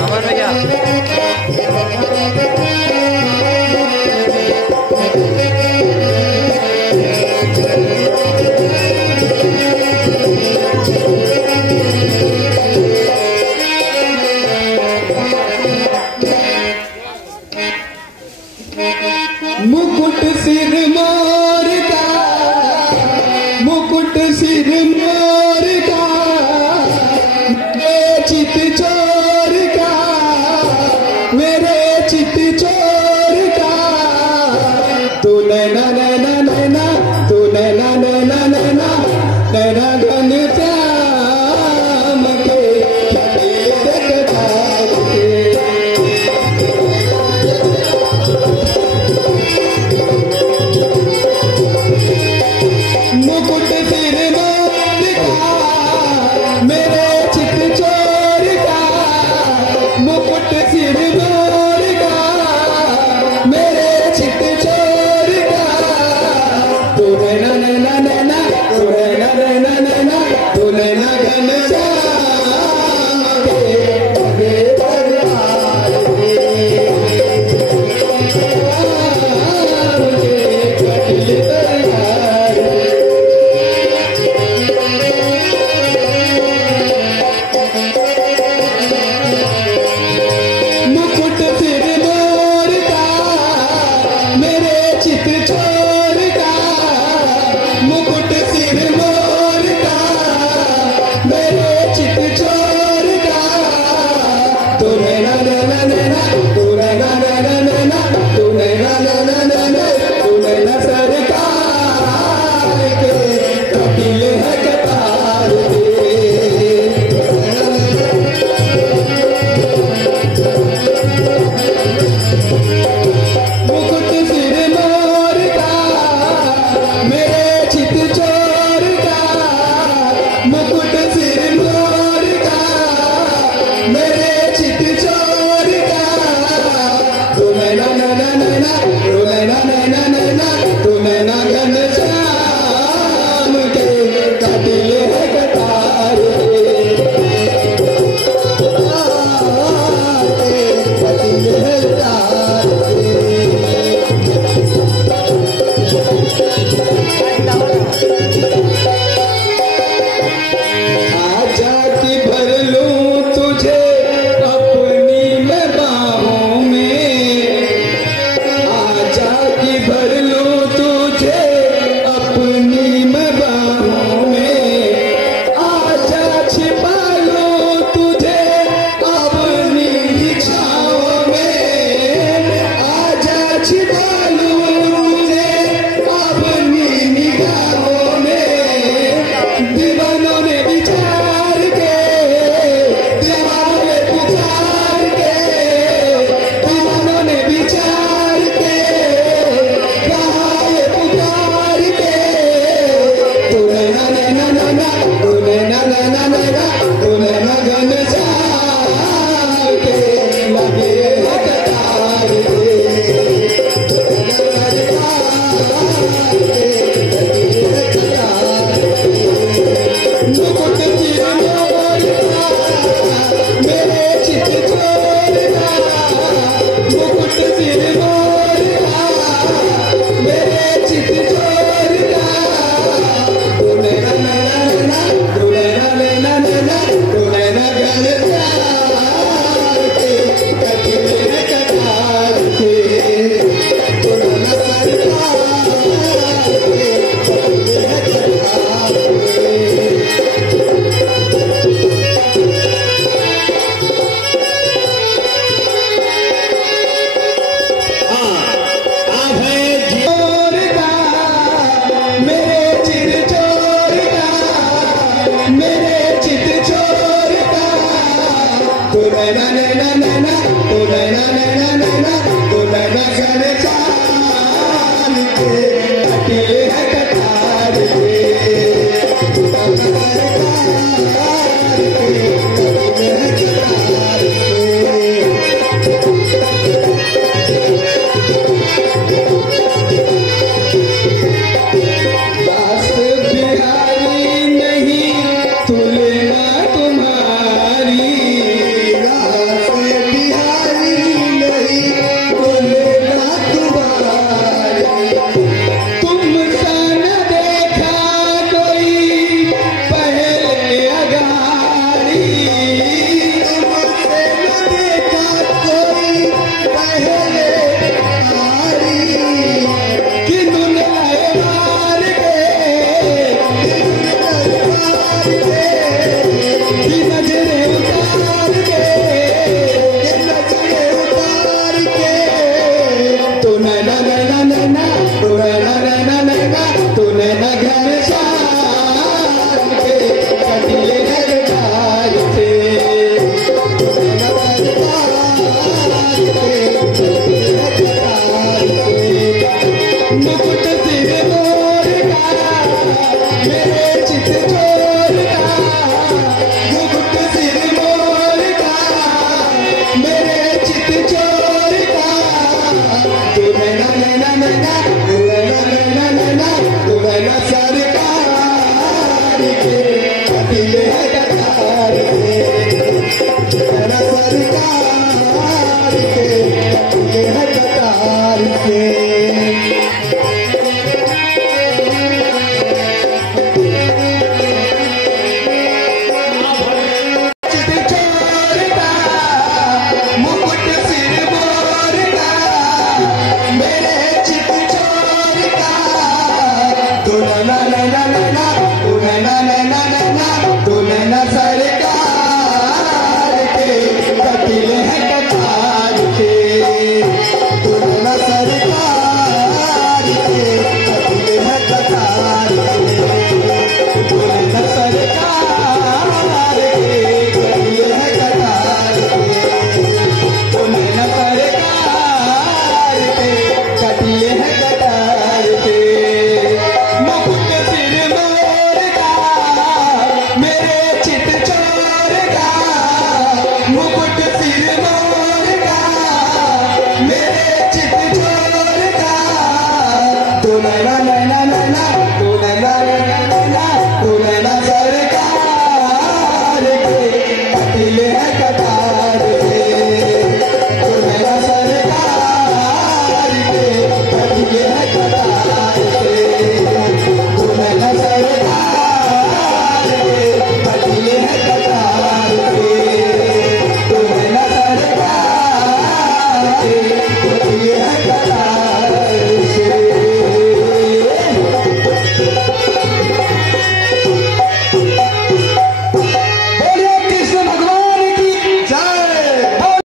अमन भैया मुकुट सिर मोर का, मुकुट सिर मोर का, मेरे चित चोर का, मेरे चित चोर का, तू नैना नैना नैना, तू नैना नैना नैना, नैना घन श्याम के देखता के। मुकुट सिर मोर का, मेरे चित चोर का, मुकुट सिर मोर का, मेरे चित चोर का, तू नैना नैना नैना, तू नैना नैना नैना, तू नैना घन श्याम के दरबार के। श्याम के कटिल दरबार के। मुकुट सिर मोर का, मेरे चित चोर का, मुकुट सिर मोर का, मेरे चित चोर का, तू नैना नैना नैना, तू नैना नैना नैना, तू नैना नैना नैना, तू नैना सरकार के कपिल है कतार के। मुकुट सिर मोर का, मेरे चित चोर का, मुकुट सिर मोर का, मेरे चित चोर का, तू नैना नैना नैना, तू नैना नैना नैना, तू नैना घन श्याम के कटिल है कतार के। कटिल है कतार के। आजा कि भर लूं तुझे अपनी मैं बाहों में, आजा कि भर लूं तुझे अपनी मैं बाहों में, आजा छिपा लूं तुझे अपनी छाओं में, आजा छिपा लूं तुझे अपनी निगाहों में। दीवानों ने विचार के, दीवानों ने पुकार के, दीवानों ने विचार के, कहा ये पुकार के, तू नैना नैना नैना, तू नैना नैना नैना, तू नैना घन श्याम के लगे है कतार के। मुकुट सिर मोर का, मेरे चित चोर का, मुकुट सिर मोर का, मेरे चित चोर का, तू नैना नैना नैना, तू नैना नैना नैना, तू नैना घन श्याम के कटिल है कतार के। तू नैना सरकार के कटिल है कतार के। चोर का, मेरे चित चोर का, मेरे चित चोर का, तू नैना नैना नैना, तू नैना नैना नैना, तू नैना घन श्याम के कटिल है कतार के। तू नैना सरकार के कटिल है कतार के। दास बिहारी नहीं तुलना तुम्हारी, के